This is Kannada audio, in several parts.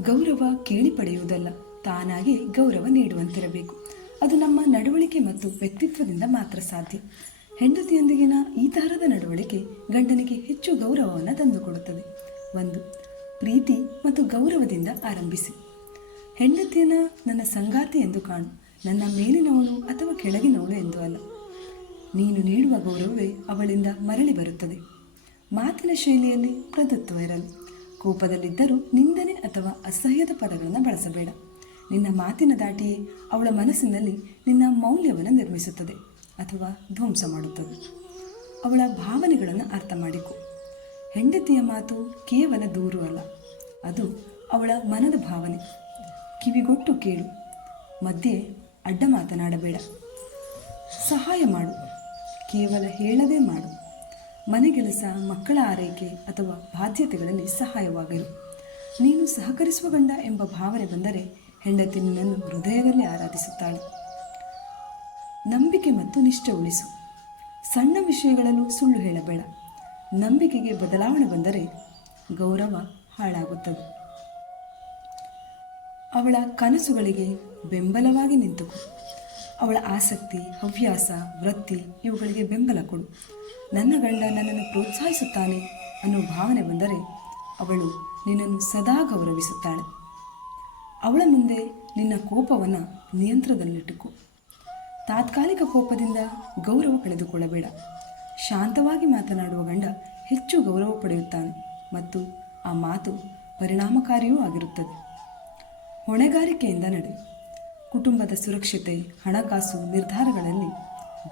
ಗೌರವ ಕೇಳಿ ಪಡೆಯುವುದಲ್ಲ, ತಾನಾಗಿ ಗೌರವ ನೀಡುವಂತಿರಬೇಕು. ಅದು ನಮ್ಮ ನಡವಳಿಕೆ ಮತ್ತು ವ್ಯಕ್ತಿತ್ವದಿಂದ ಮಾತ್ರ ಸಾಧ್ಯ. ಹೆಂಡತಿಯೊಂದಿಗಿನ ಈ ತರಹದ ನಡವಳಿಕೆ ಗಂಡನಿಗೆ ಹೆಚ್ಚು ಗೌರವವನ್ನು ತಂದುಕೊಡುತ್ತದೆ. ಒಂದು, ಪ್ರೀತಿ ಮತ್ತು ಗೌರವದಿಂದ ಆರಂಭಿಸಿ. ಹೆಂಡತಿಯನ್ನ ನನ್ನ ಸಂಗಾತಿ ಎಂದು ಕಾಣು, ನನ್ನ ಮೇಲಿನವಳು ಅಥವಾ ಕೆಳಗಿನವಳು ಎಂದು ಅಲ್ಲ. ನೀನು ನೀಡುವ ಗೌರವವೇ ಅವಳಿಂದ ಮರಳಿ ಬರುತ್ತದೆ. ಮಾತಿನ ಶೈಲಿಯಲ್ಲಿ ಪ್ರಭುತ್ವ ಇರಲು ಕೋಪದಲ್ಲಿದ್ದರೂ ನಿಂದನೆ ಅಥವಾ ಅಸಹ್ಯದ ಪದಗಳನ್ನು ಬಳಸಬೇಡ. ನಿನ್ನ ಮಾತಿನ ದಾಟಿಯೇ ಅವಳ ಮನಸ್ಸಿನಲ್ಲಿ ನಿನ್ನ ಮೌಲ್ಯವನ್ನು ನಿರ್ಮಿಸುತ್ತದೆ ಅಥವಾ ಧ್ವಂಸ ಮಾಡುತ್ತದೆ. ಅವಳ ಭಾವನೆಗಳನ್ನು ಅರ್ಥ ಮಾಡಿಕೊ. ಹೆಂಡತಿಯ ಮಾತು ಕೇವಲ ದೂರು ಅಲ್ಲ, ಅದು ಅವಳ ಮನದ ಭಾವನೆ. ಕಿವಿಗೊಟ್ಟು ಕೇಳು, ಮಧ್ಯೆ ಅಡ್ಡ ಮಾತನಾಡಬೇಡ. ಸಹಾಯ ಮಾಡು, ಕೇವಲ ಹೇಳದೇ ಮಾಡು. ಮನೆಗೆಲಸ ಮಕ್ಕಳ ಆರೈಕೆ ಅಥವಾ ಬಾಧ್ಯತೆಗಳಲ್ಲಿ ಸಹಾಯವಾಗಲು. ನೀನು ಸಹಕರಿಸುವ ಗಂಡ ಎಂಬ ಭಾವನೆ ಬಂದರೆ ಹೆಂಡತಿ ನಿನ್ನನ್ನು ಹೃದಯದಲ್ಲಿ ಆರಾಧಿಸುತ್ತಾಳೆ. ನಂಬಿಕೆ ಮತ್ತು ನಿಷ್ಠೆ ಉಳಿಸು. ಸಣ್ಣ ವಿಷಯಗಳಲ್ಲೂ ಸುಳ್ಳು ಹೇಳಬೇಡ. ನಂಬಿಕೆಗೆ ಬದಲಾವಣೆ ಬಂದರೆ ಗೌರವ ಹಾಳಾಗುತ್ತದೆ. ಅವಳ ಕನಸುಗಳಿಗೆ ಬೆಂಬಲವಾಗಿ ನಿಂತುಕೋ. ಅವಳ ಆಸಕ್ತಿ, ಹವ್ಯಾಸ, ವೃತ್ತಿ ಇವುಗಳಿಗೆ ಬೆಂಬಲ ಕೊಡು. ನನ್ನ ಗಂಡ ನನ್ನನ್ನು ಪ್ರೋತ್ಸಾಹಿಸುತ್ತಾನೆ ಅನ್ನೋ ಭಾವನೆ ಬಂದರೆ ಅವಳು ನಿನ್ನನ್ನು ಸದಾ ಗೌರವಿಸುತ್ತಾಳೆ. ಅವಳ ಮುಂದೆ ನಿನ್ನ ಕೋಪವನ್ನು ನಿಯಂತ್ರಣದಲ್ಲಿಟ್ಟುಕೋ. ತಾತ್ಕಾಲಿಕ ಕೋಪದಿಂದ ಗೌರವ ಕಳೆದುಕೊಳ್ಳಬೇಡ. ಶಾಂತವಾಗಿ ಮಾತನಾಡುವ ಗಂಡ ಹೆಚ್ಚು ಗೌರವ ಪಡೆಯುತ್ತಾನೆ ಮತ್ತು ಆ ಮಾತು ಪರಿಣಾಮಕಾರಿಯೂ ಆಗಿರುತ್ತದೆ. ಹೊಣೆಗಾರಿಕೆಯಿಂದ ನಡೆ ಕುಟುಂಬದ ಸುರಕ್ಷತೆ, ಹಣಕಾಸು ನಿರ್ಧಾರಗಳಲ್ಲಿ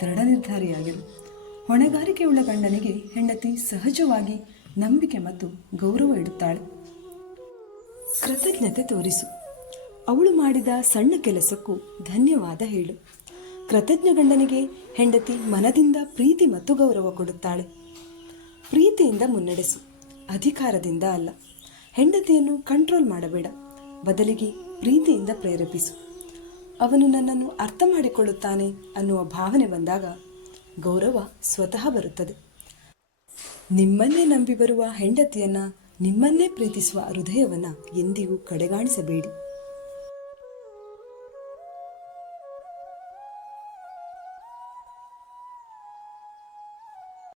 ದೃಢ ನಿರ್ಧಾರಿಯಾಗಿರು. ಹೊಣೆಗಾರಿಕೆಯುಳ್ಳ ಗಂಡನಿಗೆ ಹೆಂಡತಿ ಸಹಜವಾಗಿ ನಂಬಿಕೆ ಮತ್ತು ಗೌರವ ಇಡುತ್ತಾಳೆ. ಕೃತಜ್ಞತೆ ತೋರಿಸು. ಅವಳು ಮಾಡಿದ ಸಣ್ಣ ಕೆಲಸಕ್ಕೂ ಧನ್ಯವಾದ ಹೇಳು. ಕೃತಜ್ಞ ಗಂಡನಿಗೆ ಹೆಂಡತಿ ಮನದಿಂದ ಪ್ರೀತಿ ಮತ್ತು ಗೌರವ ಕೊಡುತ್ತಾಳೆ. ಪ್ರೀತಿಯಿಂದ ಮುನ್ನಡೆಸು. ಅಧಿಕಾರದಿಂದ ಅಲ್ಲ. ಹೆಂಡತಿಯನ್ನು ಕಂಟ್ರೋಲ್ ಮಾಡಬೇಡ. ಬದಲಿಗೆ ಪ್ರೀತಿಯಿಂದ ಪ್ರೇರೇಪಿಸು. ಅವನು ನನ್ನನ್ನು ಅರ್ಥ ಮಾಡಿಕೊಳ್ಳುತ್ತಾನೆ ಅನ್ನುವ ಭಾವನೆ ಬಂದಾಗ ಗೌರವ ಸ್ವತಃ ಬರುತ್ತದೆ. ನಿಮ್ಮನ್ನೇ ನಂಬಿ ಬರುವ ಹೆಂಡತಿಯನ್ನ ನಿಮ್ಮನ್ನೇ ಪ್ರೀತಿಸುವ ಹೃದಯವನ್ನ ಎಂದಿಗೂ ಕಡೆಗಾಣಿಸಬೇಡಿ.